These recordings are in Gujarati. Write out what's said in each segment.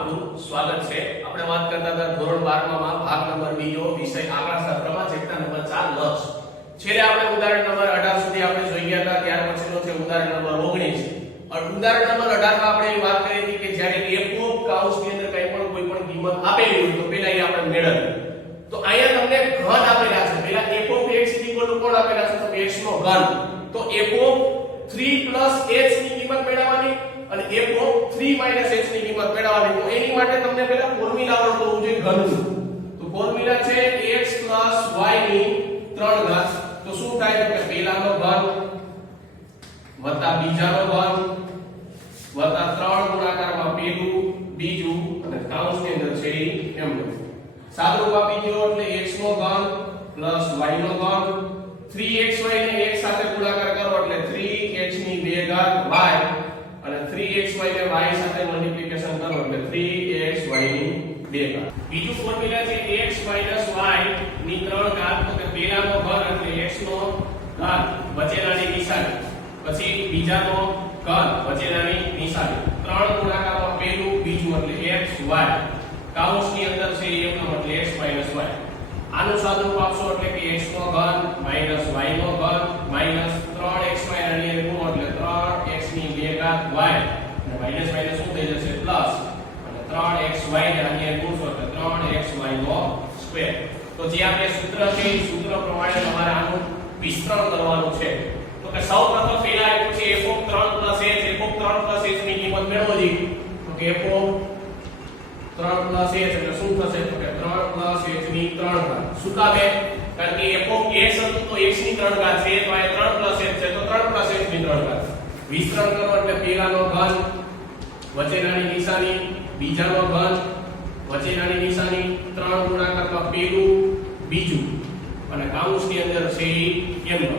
આપનું સ્વાગત છે। આપણે વાત કરતા હતા ધોરણ 12 માં ભાગ નંબર બીજો વિષય આંકડાશાસ્ત્રમાં ચેપ્ટર નંબર 4 લક્ષ। છેલ્લે આપણે ઉદાહરણ નંબર 18 સુધી આપણે જોઈ ગયા હતા। ત્યાર પછીનો છે ઉદાહરણ નંબર 19। અને ઉદાહરણ નંબર 18 માં આપણે એ વાત કરી હતી કે જ્યારે f ઓફ કાઉન્સની અંદર કોઈ પણ કિંમત આપેલી હોય તો પહેલા એ આપણે મેળવીએ। તો અહીંયા તમને ઘન આપેલા છે। પહેલા f ઓફ x કોણ આપેલા છે? તો x નો ઘન। તો f ઓફ 3 h ની કિંમત મેળવવાની અને f ઓફ 3 h ની કિંમત મેળવવાની। તો એની માટે તમને પહેલા ફોર્મ્યુલા આવડતું હોવું જોઈએ ઘનનું। તો ફોર્મ્યુલા છે x y ની 3 ઘાત। તો શું થાય કે પહેલાનો ઘન વત્તા બીજાનો ઘન વત્તા 3 ગુણાકારમાં પહેલું બીજું અને કૌંસની અંદર છે એમ સાદુરૂપ આપી દો એટલે x નો ઘન y નો ઘન 3xy ને x સાથે ગુણાકાર કરો એટલે 3h ની 2 ઘાત y અને 3xy ને y સાથે મલ્ટીપ્લિકેશન કરો એટલે 3xy ની 2 ઘાત। બીજું ફોર્મ્યુલા છે x y ની 3 ઘાત। તો કે પહેલાનો ઘન એટલે x નો ઘાત વચ્ચેનાની નિશાની પછી બીજાનો ઘન વચ્ચેનાની નિશાની 3 ગુણાકારમાં પહેલું બીજું એટલે x y કૌંસની અંદર છે m નો એટલે x y આનું સાદુરૂપ આપશો એટલે કે x નો ઘન માઈનસ y નો ઘન માઈનસ 3xy અને ગુણ એટલે 3x ની 2 ઘાત y અને માઈનસ માઈનસ શું થઈ જશે પ્લસ અને 3xy ને અને ગુણશો એટલે 3xy નો સ્ક્વેર। તો જે આપણે સૂત્ર છે એ સૂત્ર પ્રમાણે તમારે આનું વિસ્તરણ કરવાનું છે। તો કે સૌપ્રથમ પહેલા આપ્યું છે f of 3 h f of 3 h ની કિંમત મેળવવી। તો કે f ઓફ 3 h એટલે શું થશે? તો કે 3 h ની 3 ઘાત। શું કામે? કારણ કે f ઓફ x હતું તો x ની 3 ઘાત છે તો આ 3 h છે તો 3 h ની 3 ઘાત। વિસ્તરણ કરો એટલે પહેલાનો ઘન વચ્ચેનાની નિશાની બીજાનો ઘન વચ્ચેનાની નિશાની 3 ગુણાકારમાં પહેલું બીજું અને કૌંસની અંદર છે m નો।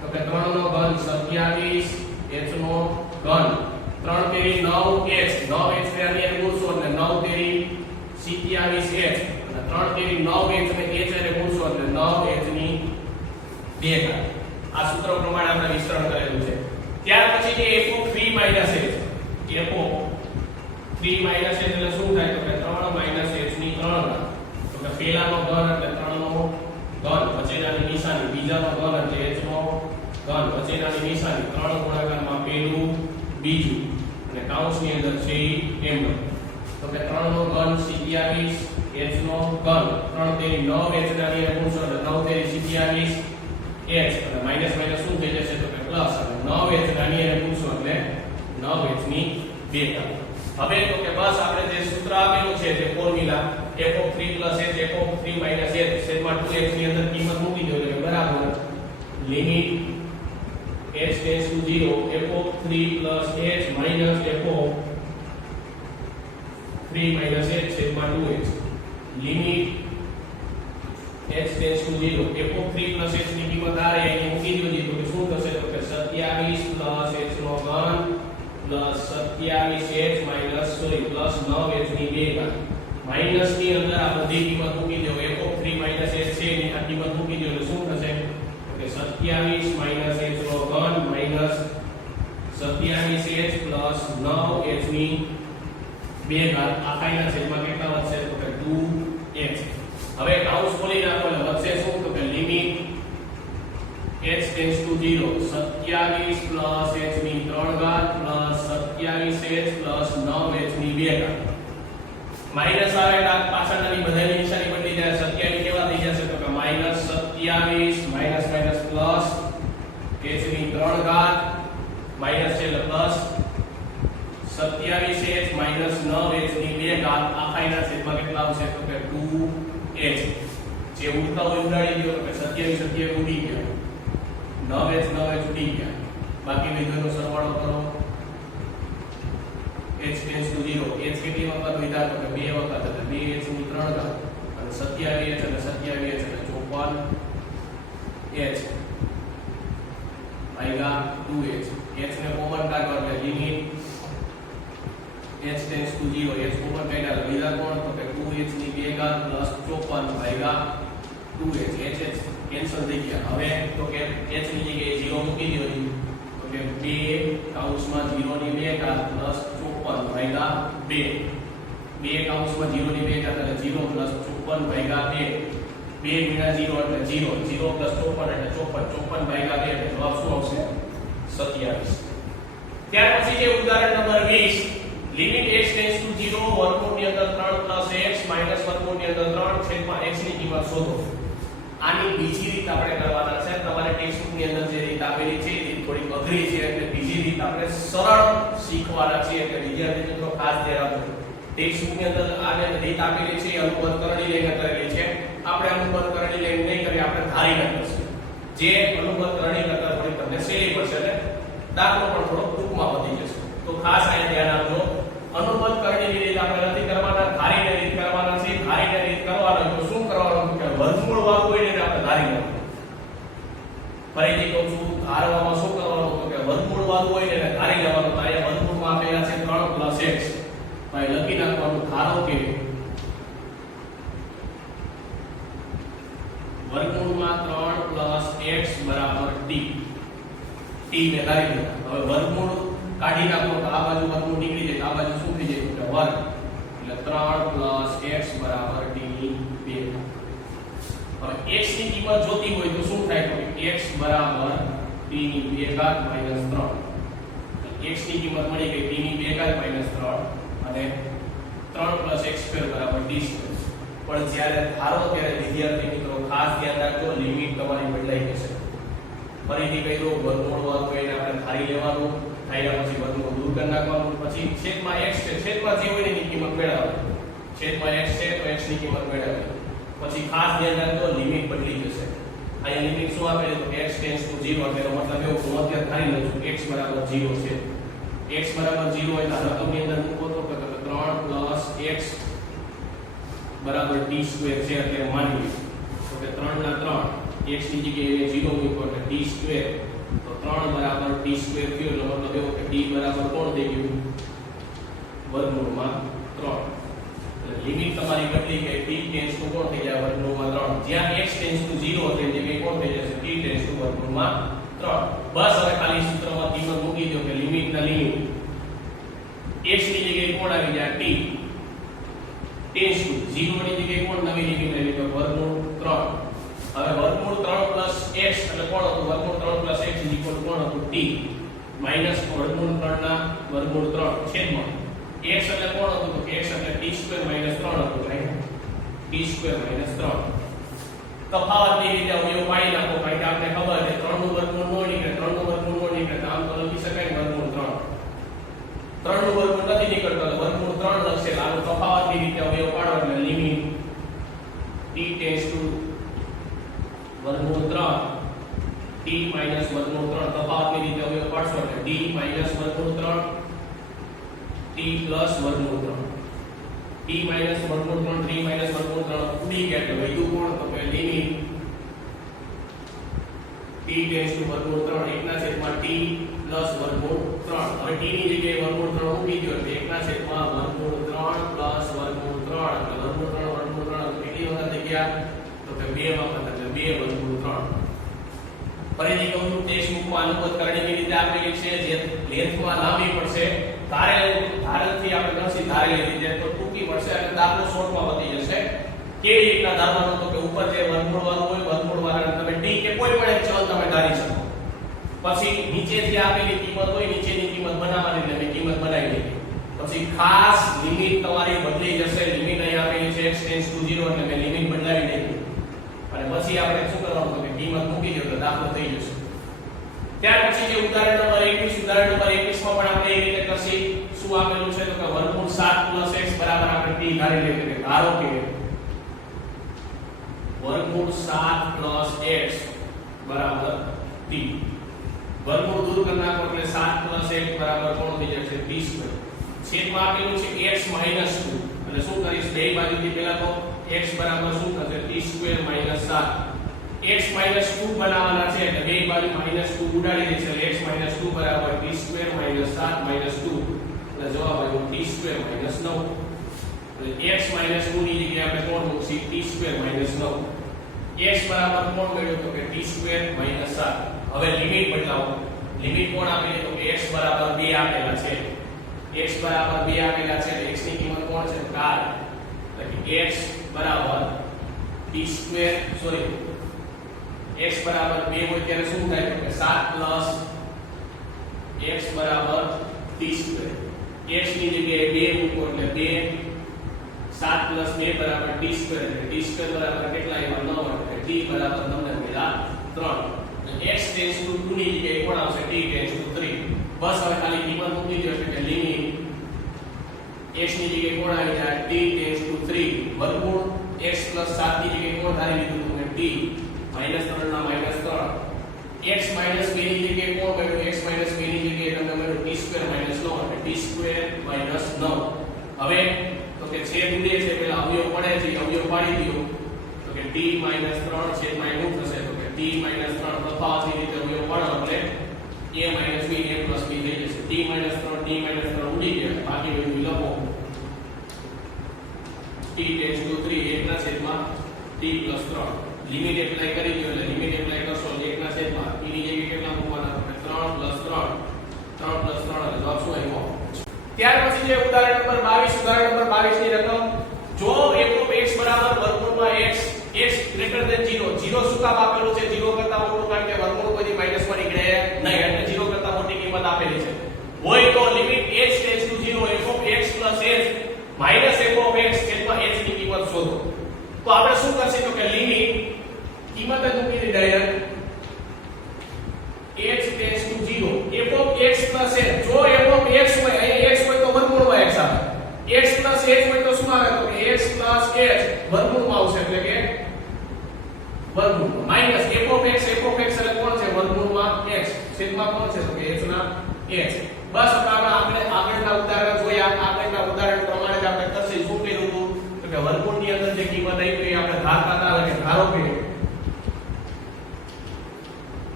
તો કે 3 નો ઘન 27 h નો ઘન 3 તેરી 9h 9h ને આની ગુણશો એટલે 9 તેરી 27h અને 3 તેરી 9h ને h ને ગુણશો એટલે 9h ની 2 ઘાત। આ સૂત્ર પ્રમાણે આપણે વિસ્તરણ કરેલું છે। ત્યાર પછી જે f of 3 h f of 3 h એટલે શું થાય? તો કે 3 h ની 3 ઘાત। તો કે પહેલાનો ઘન એટલે 3 નો ઘન વચ્ચેનાની નિશાની બીજાનો ઘન એટલે h નો ઘન વચ્ચેનાની નિશાની 3 ગુણાકારમાં પહેલું બીજું અને કૌંસની અંદર છે m નો। તો કે 3 નો ઘન 27 h નો ઘન 3 તેરી 9h નાની ગુણશો એટલે 9 તેરી 27 h અને માઈનસ માઈનસ શું થઈ જશે? તો કે પ્લસ અને 9h નાની ગુણશો એટલે 9h ની 2 ઘાત। હવે તો કે બસ આપણે જે સૂત્ર આપેલું છે જે formula f of 3 h f of 3 h છેદમાં 2h ની અંદર કિંમત મૂકી દો એટલે બરાબર limit h tends to 0 f of 3 h minus f of 3 h છેદમાં 2h limit h tends to 0 f of 3 h ની કિંમત આ રહી અહીં મૂકી દો તો કે શું થશે? તો કે 27 h નો ઘન 27h minus sorry plus 9h ની 2 ઘાત માઈનસ ની અંદર આ બધી કિંમત મૂકી દો f of 3 h છે એની આ કિંમત મૂકી દો એટલે શું થશે? તો કે 27 minus h નો ઘન minus 27h plus 9h ની 2 ઘાત આખાઈના છેદમાં કેટલા વધશે? તો કે 2h। હવે કૌંસ ખોલી નાખો એટલે વધશે શું? તો કે limit h tends to 0 27 plus h ની 3 ઘાત plus 27h plus 9h ની 2 ઘાત માઈનસ આવે એટલે પાછળની બધાની નિશાની બદલી જાય 27 કેવા થઈ જશે? તો કે minus 27 minus minus plus h ની 3 ઘાત માઈનસ છે એટલે પ્લસ 27h માઈનસ 9h ની 2 ઘાત આખાઈના છેદમાં કેટલા આવશે? તો કે 2h। જે ઉડતા હોય ઉડાડી દો તો કે 27 ઉડી ગયા 9h ઉડી ગયા બાકી વિધેયનો સરવાળો કરો h tends to 0 h કેટલી વખત વિધા? તો કે 2 વખત એટલે 2h ની 3 ઘાત અને 27h એટલે 54h એટલે 54h ભાગ્યા 2h h ને કોમન કાઢો એટલે limit h tends to 0 h common કાઢ્યા વિધા કોણ? તો કે 2h ની 2 ઘાત 54 ભાગ્યા 2h h કેન્સલ થઈ ગયા। હવે તો કે h ની જગ્યાએ 0 મૂકી દો તો કે 2 કૌંસમાં 0 ની 2 ઘાત 54 ભાગ્યા 2 2 કૌંસમાં 0 ની 2 ઘાત એટલે 0 + 54 ભાગ્યા 2 2 ગુણ્યા 0 એટલે 0 0 + 54 એટલે 54 54 ભાગ્યા 2 એટલે જવાબ શું આવશે 27. ત્યાર પછી છે ઉદાહરણ number 20 limit x tends to 0 વર્ગમૂળની અંદર 3 + x માઈનસ વર્ગમૂળની અંદર 3 છેદમાં x ની કિંમત શોધો. આની બીજી રીત આપણે કરવાના છે. તમારે ટેક્સ્ટબુક ની અંદર જે રીત આપેલી છે એ થોડી અઘરી છે એટલે બીજી રીત આપણે સરળ શીખવાના છે એટલે વિદ્યાર્થી મિત્રો ખાસ ધ્યાન આપજો. ટેક્સ્ટબુક ની અંદર આને રીત આપેલી છે એ અનુબંધ કરણી લઈને કરેલી છે. આપણે અનુબંધ કરણી લઈને નહીં કરી આપણે ધારીને કરશું. જે અનુબંધ કરણી કરતા થોડી તમને સહેલી પડશે એટલે દાખલો પણ થોડો ટૂંકમાં વધી જશે. તો ખાસ આ ધ્યાન આપજો. અનુબંધ કરણીની રીત આપણે નથી કરવાના, ધારીને રીત કરવાના છે. ધારીને રીત કરવાનો તો શું કરવાનું કે વર્ગમૂળ વાળું હોય ને આપણે ધારી લેવાનું. ફરીથી કહું છું, ધારવામાં શું કરવાનું તો કે વર્ગમૂળ વાળું હોય ને ધારી લેવાનું. તો અહીંયા વર્ગમૂળમાં આપેલા છે 3 + x. ભાઈ લખી નાખવાનું. ધારો કે વર્ગમૂળમાં 3 + x = t. t ને ધારી લીધા. હવે વર્ગમૂળ કાઢી નાખો તો આ બાજુ વર્ગમૂળ નીકળી જાય. આ બાજુ શું થઈ જાય તો વર્ગ. એટલે 3 + x = t ની 2. હવે x ની કિંમત જોતી હોય તો શું થાય તો x = t ની 2 ઘાત - 3. x ની કિંમત મળી ગઈ t ની 2 ઘાત - 3 અને 3 + x² = t². પણ જ્યારે ધારો ત્યારે વિદ્યાર્થી મિત્રો ખાસ ધ્યાન રાખજો, લિમિટ તમારી બદલાઈ જશે. ફરીથી કહી દઉં, વર્ગમૂળ વાળું કહીને આપણે ધારી લેવાનું. ધાર્યા પછી વર્ગમૂળ દૂર કરી નાખવાનું. પછી છેદમાં x છે, છેદમાં જે હોય એની કિંમત મેળવવાની. છેદમાં x છે તો x ની કિંમત મેળવવાની. પછી ખાસ ધ્યાન રાખજો, લિમિટ બદલી જશે. અહીંયા લિમિટ શું આપેલી તો x ટેન્ડ્સ ટુ 0 એટલે મતલબ એવું હું અત્યારે ધારી લઉં છું x = 0 છે. x = 0 એટલે રકમની અંદર મૂકો તો કે 3 + x = t² છે. અત્યારે માની લઈએ તો કે 3 ના 3 x ની જગ્યાએ 0 મૂક્યો એટલે t². તો 3 = t² થયો એટલે મતલબ એવો કે t બરાબર કોણ થઈ ગયું વર્ગમૂળમાં 3. એટલે લિમિટ તમારી બદલી ગઈ. t ટેન્ડ્સ ટુ કોણ થઈ જાય વર્ગમૂળમાં 3. જ્યાં x ટેન્ડ્સ ટુ 0 એટલે જગ્યાએ કોણ થઈ જશે t ટેન્ડ્સ ટુ વર્ગમૂળમાં 3. બસ હવે ખાલી સૂત્રમાં કિંમત મૂકી દો કે લિમિટના લિમિટ x ની જગ્યાએ કોણ આવી જાય t ટેન્ડ્સ ટુ 0 ની જગ્યાએ કોણ નવી લિમિટ આવી તો વર્ગમૂળ 3. હવે વર્ગમૂળ 3 + x એટલે કોણ હતું વર્ગમૂળ 3 + x કોણ હતું t માઈનસ વર્ગમૂળ 3 ના વર્ગમૂળ 3 છેદમાં x એટલે કોણ હતું તો x એટલે t² - 3 હતું. Right, t² - 3. તફાવતની રીતે અવયવ પાડી નાખો કારણ કે આપણે ખબર છે 3 નું વર્ગમૂળ નો નીકળે, 3 નું વર્ગમૂળ નો નીકળે તો આમ તો લખી શકાય વર્ગમૂળ 3. 3 નું વર્ગમૂળ નથી નીકળતો તો વર્ગમૂળ 3 લખશે. આનો તફાવતની રીતે અવયવ પાડો એટલે લિમિટ t ટેન્ડ્સ ટુ વર્ગમૂળ 3 t - વર્ગમૂળ 3 તફાવતની રીતે અવયવ પાડશો એટલે t - વર્ગમૂળ 3 t + વર્ગમૂળ 3. t - વર્ગમૂળ 3 t - વર્ગમૂળ 3 ઉડી ગયા એટલે વધ્યું કોણ તો કે લિમિટ t ટેન્ડ્સ ટુ વર્ગમૂળ 3 1/t + વર્ગમૂળ 3. હવે t ની જગ્યાએ વર્ગમૂળ 3 મૂકી દો એટલે 1/વર્ગમૂળ 3 + વર્ગમૂળ 3 એટલે વર્ગમૂળ 3 કેટલી વખત થઈ ગયા તો કે 2 વખત એટલે 2/3. ફરીથી કહું છું ટેક્સ્ટબુકમાં અનુબંધ કરણીની રીતે આપેલી છે જે લેન્થમાં લાંબી પડશે. ધારેલથી આપણે નથી ધારેલી રીતે તો ટૂંકી પડશે અને દાખલો શોર્ટમાં વધી જશે. કેવી રીતના ધારવાનું તો કે ઉપર જે વર્ગમૂળ વાળું હોય વર્ગમૂળ વાળાને તમે t કે કોઈ પણ એક ચલ તમે ધારી શકો. પછી નીચેથી આપેલી કિંમત હોય નીચેની કિંમત બનાવવાની એટલે મેં કિંમત બનાવી લીધી. પછી ખાસ લિમિટ તમારી બદલી જશે. લિમિટ અહીં આપેલી છે x ટેન્ડ્સ ટુ 0 એટલે મેં લિમિટ બદલાવી દીધી. અને પછી આપણે શું કરવાનું તો કે કિંમત મૂકી દો તો દાખલો થઈ જશે. ત્યાર પછી જે ઉદાહરણ નંબર 21 માં પણ આપણે એ રીતે કરશી. શું આપેલું છે તો કે વર્ગમૂળ 7 + x બરાબર આપણે t ધારી લઈએ કે ધારો કે વર્ગમૂળ 7 + x બરાબર t. વર્ગમૂળ દૂર કરી નાખો એટલે 7 + x બરાબર કોણ થઈ જશે t². છેદમાં આપેલું છે x - 2 એટલે શું કરીશ બે બાજુથી પહેલા તો x બરાબર શું થશે t² - 7. x - 2 બનાવવાના છે એટલે બે બાજુ -2 ઉડાડી દેશે એટલે x - 2 બરાબર t² - 7 - 2 એટલે જવાબ આવ્યો t² - 9. એટલે x - 2 ની જગ્યાએ આપણે કોણ મૂકશી t² - 9. x બરાબર કોણ મળ્યો તો કે t² - 7. હવે લિમિટ બદલાવો. લિમિટ કોણ આપેલી તો કે x બરાબર 2 આપેલા છે. x બરાબર 2 આપેલા છે એટલે x ની કિંમત કોણ છે કાળ એટલે કે x બરાબર t સ્ક્વેર સોરી x બરાબર 2 હોય ત્યારે શું થાય તો કે 7 x બરાબર t સ્ક્વેર x ની જગ્યાએ 2 મૂકો એટલે 2 7 + 2 બરાબર t સ્ક્વેર એટલે t સ્ક્વેર બરાબર કેટલા આવ્યા 9 એટલે t બરાબર તમને મળ્યા 3 x ટેન્ડ્સ ટુ 2 ની જગ્યાએ કોણ આવશે t ટેન્ડ્સ ટુ 3 બસ હવે ખાલી કિંમત મૂકી દો એટલે કે લિમિટ x ની જગ્યાએ કોણ આવી જાય t ટેન્ડ્સ ટુ 3 વર્ગમૂળ x + 7 ની જગ્યાએ કોણ ધારી લીધું તો કે t -3 ના -3 x - 2 ની જગ્યાએ કોણ મળ્યું x - 2 ની જગ્યાએ તમને મળ્યું t સ્ક્વેર - 9 એટલે t સ્ક્વેર - 9 હવે તો કે છેદ ઉડે છે પેલા અવયવ પડે છે અવયવ પાડી દો તો કે t - 3 છેદમાં શું થશે તો કે t - 3 તફાવતની રીતે અવયવ પાડો એટલે a - b a + b થઈ જશે t - 3 t - 3 ઉડી ગયા બાકી બધું લખો t ટેન્ડ્સ ટુ 3 1 ના છેદમાં t + 3 લિમિટ એપ્લાય કરી દો એટલે લિમિટ એપ્લાય કરશો 1 ના છેદમાં t ની જગ્યાએ કેટલા મૂકવાના તો 3 + 3 એટલે જવાબ શું આવ્યો ત્યાર પછી છે ઉદાહરણ નંબર 22 ઉદાહરણ નંબર 22 ની રકમ જો f(x) વર્ગમૂળમાં x x > 0 0 શું કામ આપેલું છે 0 કરતા મોટું કારણ કે વર્ગમૂળ કોઈથી માઈનસ માં નીકળે નહીં એટલે 0 કરતા મોટી કિંમત આપેલી છે હોય તો limit h tends to 0 f(x + h -f(x) છેદમાં h ની કિંમત શોધો તો આપણે શું કરશે તો કે લિમિટ કિંમત જ મૂકી દે direct h tends to 0 f(x + h) જો f(x) હોય અહીં x હોય તો વર્ગમૂળમાં x આવે x + h હોય તો શું આવે તો કે x + h વર્ગમૂળમાં આવશે એટલે કે વર્ગમૂળ માઈનસ f(x) એટલે કોણ છે વર્ગમૂળમાં x છેદમાં કોણ છે તો કે h ના h બસ આપણે આગળના ઉદાહરણ જોયા આગળના ઉદાહરણ પ્રમાણે જ આપણે કરશે શું કર્યું હતું તો કે વર્ગમૂળની અંદર જે કિંમત આવી ગઈ આપણે ધારતા હતા એટલે ધારો કે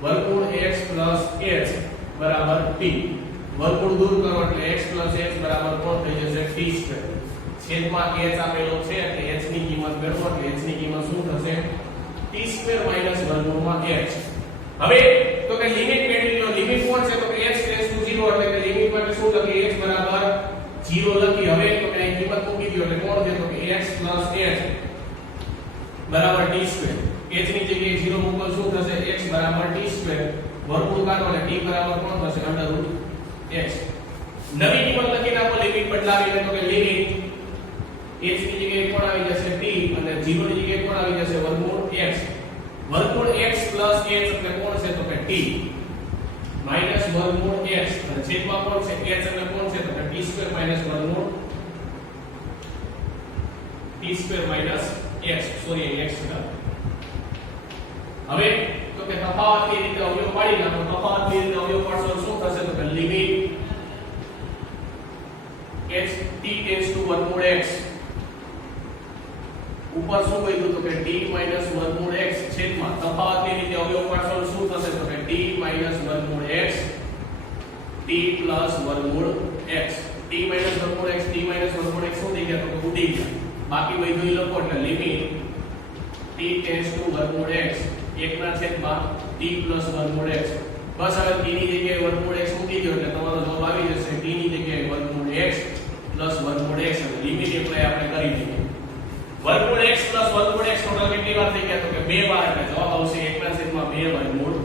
વર્ગમૂળ x + h બરાબર t વર્ગમૂળ દૂર કરો એટલે x + h બરાબર કોણ થઈ જશે t સ્ક્વેર છેદમાં h આપેલો છે એટલે h ની કિંમત મેળવો એટલે h ની કિંમત શું થશે t સ્ક્વેર - વર્ગમૂળમાં h હવે તો કે લિમિટ મેળવી લો લિમિટ કોણ છે તો કે h ટેન્ડ્સ ટુ 0 એટલે કે લિમિટ માટે શું લખી h બરાબર 0 લખી હવે તો કે અહીં કિંમત મૂકી દો એટલે કોણ છે તો કે x + h બરાબર t સ્ક્વેર h ની જગ્યાએ 0 મૂકો શું થશે x બરાબર t સ્ક્વેર વર્ગમૂળ કાઢો એટલે t બરાબર કોણ થશે √x નવી કિંમત લખી નાખો લિમિટ બદલાવીને તો કે લિમિટ h ની જગ્યાએ કોણ આવી જશે t અને 0 ની જગ્યાએ કોણ આવી જશે વર્ગમૂળ x વર્ગમૂળ x + h એટલે કોણ છે તો કે t માઈનસ વર્ગમૂળ x અને છેદમાં કોણ છે h એટલે કોણ છે તો કે t સ્ક્વેર - વર્ગમૂળ t square - x sorry x હવે તો કે તફાવતની રીતે અવયવ પાડી નાખો તફાવતની રીતે અવયવ પાડશો શું થશે તો કે limit h t tends to વર્ગમૂળ x ઉપર શું કહ્યું તો કે t - વર્ગમૂળ x છેદમાં તફાવતની રીતે અવયવ પાડશો શું થશે તો કે t - વર્ગમૂળ x t + વર્ગમૂળ x t - વર્ગમૂળ x t - વર્ગમૂળ x શું થઈ ગયા તો કે ઉડી ગયા બાકી બધું લખો એટલે લિમિટ t ટેન્ડ્સ ટુ વર્ગમૂળ x 1 ના છેદમાં t + વર્ગમૂળ x બસ હવે t ની જગ્યાએ વર્ગમૂળ x મૂકી દો એટલે તમારો જવાબ આવી જશે t ની જગ્યાએ વર્ગમૂળ x + વર્ગમૂળ x અને લિમિટ એપ્લાય આપણે કરી દીધી વર્ગમૂળ x + વર્ગમૂળ x ટોટલ કેટલી વાર થઈ ગયા તો કે 2 વાર એટલે જવાબ આવશે 1 ના છેદમાં 2 વર્ગમૂળ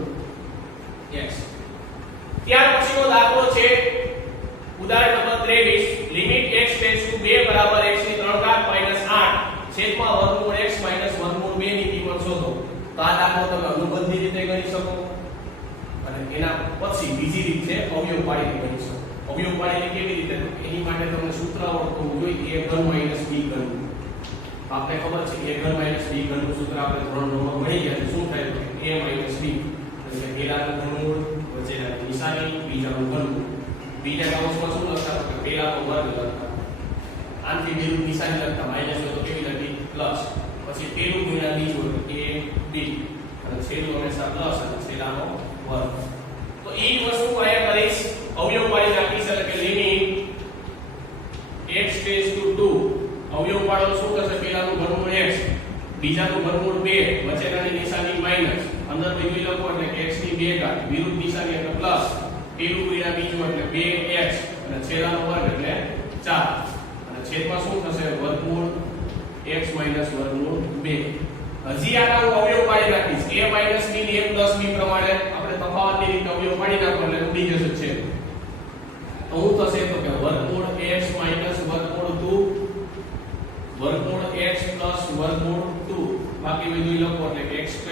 x ત્યાર પછીનો દાખલો છે ઉદાહરણ number 23 limit x tends to 2 બરાબર x ની 3 ઘાત - 8 છેદમાં વર્ગમૂળ x - વર્ગમૂળ 2 ની કિંમત શોધો તો આ દાખલો તમે અનુબંધની રીતે ગણી શકો અને એના પછી બીજી રીત છે અવયવ પાડીને ગણી શકો અવયવ પાડીને કેવી રીતે તો એની માટે તમને સૂત્ર આવડતું જોઈએ a ઘન - b ઘન આપણે ખબર છે a ઘન - b ઘન નું સૂત્ર આપણે ધોરણ 9 માં ભણી ગયા છે શું થાય તો a - b એટલે પહેલાનું ઘનમૂળ વચ્ચેના નિશાની બીજાનું ઘનમૂળ બીજા કૌંસમાં શું લખતા તો કે પહેલાનો વર્ગ લખતા આનથી વિરુદ્ધ નિશાની લખતા માઈનસ હોય તો કેવી લખી પ્લસ પછી પેલું ગુણ્યા બીજું એટલે a b અને છેલ્લું હંમેશા પ્લસ અને છેલ્લાનો વર્ગ તો એ વસ્તુ આયા કરીશ અવયવ પાડી નાખીશ એટલે કે લિમિટ x ટેન્ડ્સ ટુ 2 અવયવ પાડો શું થશે પહેલાનું ઘનમૂળ x બીજાનું ઘનમૂળ 2 વચ્ચેનાની નિશાની માઈનસ અંદર બીજું લખો એટલે કે x ની 2 ઘાત વિરુદ્ધ નિશાની એટલે પ્લસ પેલું ગુણ્યા બીજું એટલે 2x અને છેલ્લાનો વર્ગ એટલે 4 અને છેદમાં શું થશે વર્ગમૂળ x માઈનસ વર્ગમૂળ 2. હજી આના હું અવયવ પાડી નાખીશ a માઈનસ b ને a પ્લસ b પ્રમાણે આપણે તફાવતની રીતે અવયવ પાડી નાખો એટલે ઉડી જશે છે. તો શું થશે તો કે વર્ગમૂળ x માઈનસ વર્ગમૂળ 2 વર્ગમૂળ x પ્લસ વર્ગમૂળ 2 બાકી બધું લખો એટલે કે x2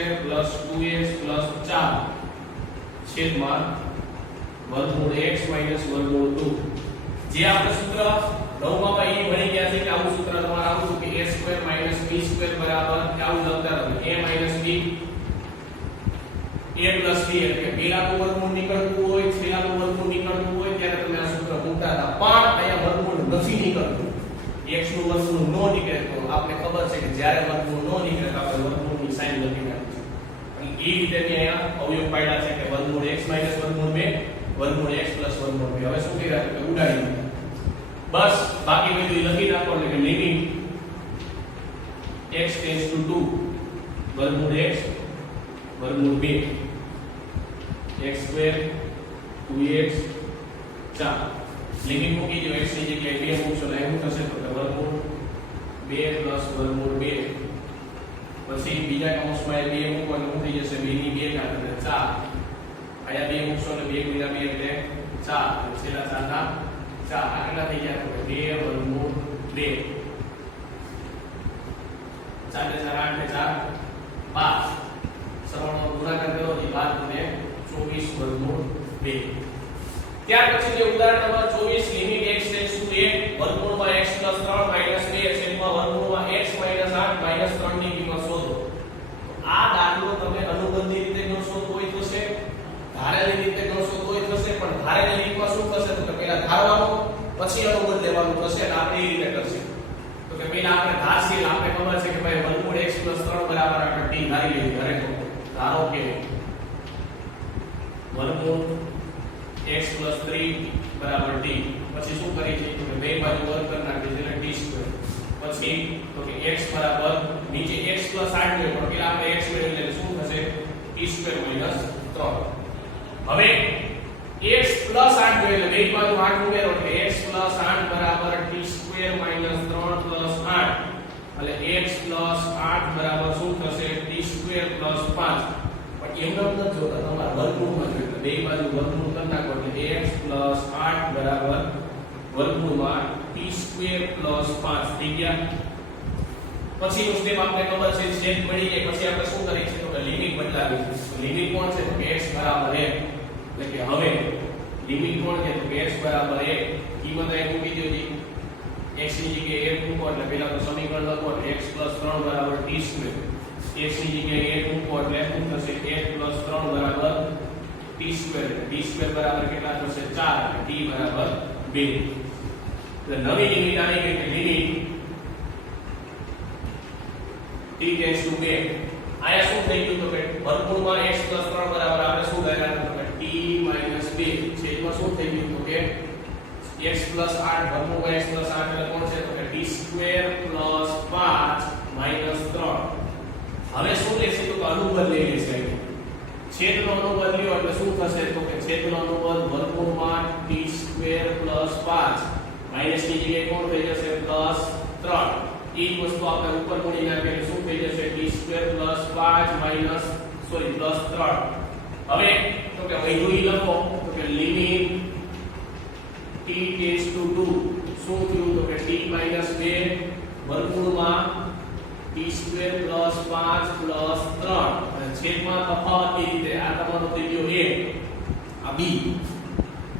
2x 4 છેદમાં વર્ગમૂળ x માઈનસ વર્ગમૂળ 2. જે આપણે સૂત્ર નવમાં એ ભણી ગયા છે કે આવું સૂત્ર તમારે આવું કે a2 b2 બરાબર આવું લખતા રહો a b a b એટલે પેલાનું વર્ગમૂળ નીકળતું હોય છેલ્લાનું વર્ગમૂળ નીકળતું હોય ત્યારે તમે આ સૂત્ર મૂકતા હતા. પણ અહીંયા વર્ગમૂળ નથી નીકળતું, x નું વર્ગમૂળ નો નીકળે તો આપણે ખબર છે કે જ્યારે વર્ગમૂળ નો નીકળે તો આપણે વર્ગમૂળની સાઈન લખી નાખીશું. અને એ રીતે મેં અહીંયા અવયવ પાડ્યા છે કે વર્ગમૂળ x વર્ગમૂળ 2 વર્ગમૂળ x વર્ગમૂળ 2. હવે શું કર્યા કે ઉડાડી દીધા. બસ બાકી બધું લખી નાખો એટલે કે લિમિટ x ટેન્ડ્સ ટુ 2 વર્ગમૂળ x વર્ગમૂળ 2 x2 2x 4 લિમિટ મૂકી દો. x ની જગ્યાએ 2 મૂકશો એટલે શું થશે તો કે વર્ગમૂળ 2 પ્લસ વર્ગમૂળ 2 પછી બીજા કૌંસમાં 2 મૂકો એટલે શું થઈ જશે 2 ની 2 ઘાત એટલે 4 આયા 2 મૂકશો એટલે 2 ગુણ્યા 2 એટલે 4 છેલ્લા 4 ના 4 આ કેટલા થઈ ગયા તો 2 વર્ગમૂળ 2 4 ને 4 8 ને 4 5 સરવાળો ગુણાકાર કરો એટલે 12 ને 24 વર્ગમૂળ 2. ત્યાર પછી જે ઉદાહરણ number 24 limit x tends to 1 વર્ગમૂળમાં x 3 2 છેદમાં વર્ગમૂળમાં x 8 3 ની કિંમત શોધો. આ દાખલો તમે અનુબંધી રીતે ગણશો તોય થશે, ધારેલી રીતે ગણશો તોય થશે. પણ ધારેલી રીતમાં શું થશે તો કે પહેલા ધારવાનું પછી અનુબંધ લેવાનું થશે અને આપણે એ રીતે કરશું. તો કે પહેલા આપણે ધારશી આપણે ખબર છે કે ભાઈ વર્ગમૂળ x 3 બરાબર આપણે t ધારી લઈએ. ઘરે તો ધારો કે વર્ગમૂળ x 3 બરાબર t. પછી શું કરી છે તો કે બે બાજુ વર્ગ કરી નાખીએ એટલે t2. પછી તો કે x બરાબર નીચે x 8 જોઈએ પણ પેલા આપણે x મેળવી લઈએ શું થશે t2 3. હવે x 8 જોઈએ એટલે બે બાજુ 8 ઉમેરો એટલે x 8 બરાબર t2 3 8 એટલે x 8 બરાબર શું થશે t2 5. પણ એમ ન જોતા તમારા વર્ગમૂળમાં જોઈએ બે બાજુ વર્ગમૂળ કરી નાખો એટલે x 8 બરાબર વર્ગમૂળમાં t2 5 થઈ ગયા. પછીનું સ્ટેપ આપણે ખબર છે છેદ મળી જાય પછી આપણે શું કરીએ છીએ તો કે લિમિટ બદલાવી. તો લિમિટ કોણ છે તો કે x બરાબર 1 એટલે કે હવે લિમિટ કોણ છે તો કે x બરાબર 1 કિંમત અહીં મૂકી દેજો. x ની જગ્યાએ 1 મૂકો એટલે પહેલા તો સમીકરણ લખો એટલે x 3 બરાબર t2. x ની જગ્યાએ 1 મૂકો એટલે શું થશે 1 3 બરાબર t2 t2 બરાબર કેટલા થશે 4 અને t બરાબર 2. એટલે નવી લિમિટ આવી ગઈ કે લિમિટ t ટેન્ડ્સ ટુ 2. આયા શું થઈ ગયું તો કે વર્ગમૂળમાં x 3 બરાબર આપણે શું ધાર્યા તો કે t 2 છેદમાં શું થઈ ગયું તો કે x 8 વર્ગમૂળમાં x 8 એટલે કોણ છે તો કે t2 5 3. હવે શું લેશે તો અનુબંધ લઈ લેશે. છેદનો અનુબંધ લ્યો એટલે શું થશે તો કે છેદનો અનુબંધ વર્ગમૂળમાં t2 5 માઈનસ ની જગ્યાએ કોણ થઈ જશે +3. એ વસ્તુ આપણે ઉપર મૂકી નાખીએ એટલે શું થઈ જશે t2 5 +3. હવે તો કે વધુ ઈ લખો તો કે લિમિટ t ટેન્ડ્સ ટુ 2 શું થયું તો કે t 2 વર્ગમૂળમાં t2 5 +3 અને છેદમાં તફાવતની રીતે આ તમારો થઈ ગયો a આ b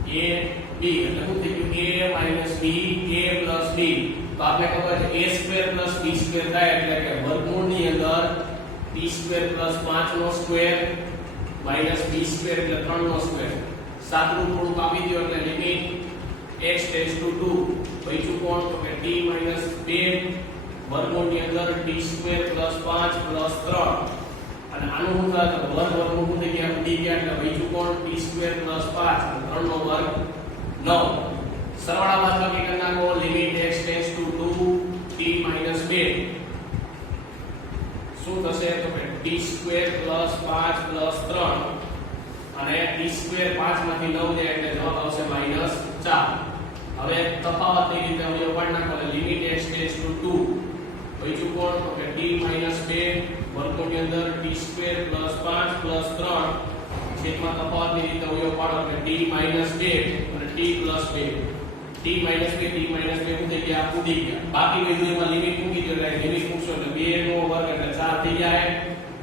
b એટલે શું થઈ ગયું a b a b. તો આપણે ખબર છે a² + b² થાય એટલે કે વર્ગમૂળની અંદર t² + 5 નો સ્ક્વેર - b² એટલે 3 નો સ્ક્વેર. સાદું થોડું આપી દો એટલે લિમિટ x ટેન્ડ્સ ટુ 2 બચ્યું કોણ તો કે t - 2 વર્ગમૂળની અંદર t² + 5 + 3 અને આનું શું થાય તો વર્ગમૂળ થઈ ગયા d ગયા એટલે બચ્યું કોણ t² + 5 3 નો વર્ગ 9. સરવાળા બાદબાકી કરી નાખો limit x tends to 2 t - 2 શું થશે તો કે t² + 5 + 3 અને t² 5 માંથી 9 જાય એટલે જવાબ આવશે -4. હવે તફાવતની રીતે અવયવ પાડી નાખો એટલે લિમિટ x ટેન્ડ્સ ટુ 2 બીજું કોણ તો કે t - 2 વર્ગમૂળની અંદર t² + 5 + 3 છેદમાં તફાવતની રીતે અવયવ પાડો એટલે t - 2 અને t + 2 t - 2 શું થઈ ગયા ઉડી ગયા બાકી વિધેયમાં લિમિટ મૂકી દો એટલે લિમિટ મૂકશો એટલે 2 નો વર્ગ એટલે 4 થઈ જાય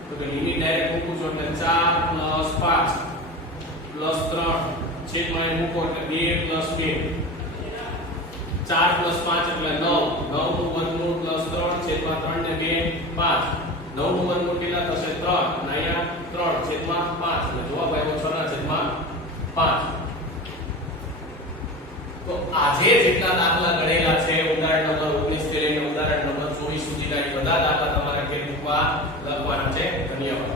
તો કે લિમિટ ડાયરેક્ટ મૂકું છું એટલે 4 + 5 + 3 છેદમાં મૂકો એટલે 2 + 2 4 + 5 એટલે 9 9 નું વર્ગમૂળ + 3 છેદમાં 3 ને 2 5 9 નું વર્ગમૂળ કેટલા થશે 3 અને અહીંયા 3 છેદમાં 5 એટલે જવાબ આવ્યો 6 ના છેદમાં 5 તો આજે જેટલા દાખલા ગણેલા છે ઉદાહરણ નંબર 19 થી લઈને ઉદાહરણ નંબર 24 સુધીના એ બધા દાખલા તમારા ટેક્સ્ટબુકમાં લખવાના છે ધન્યવાદ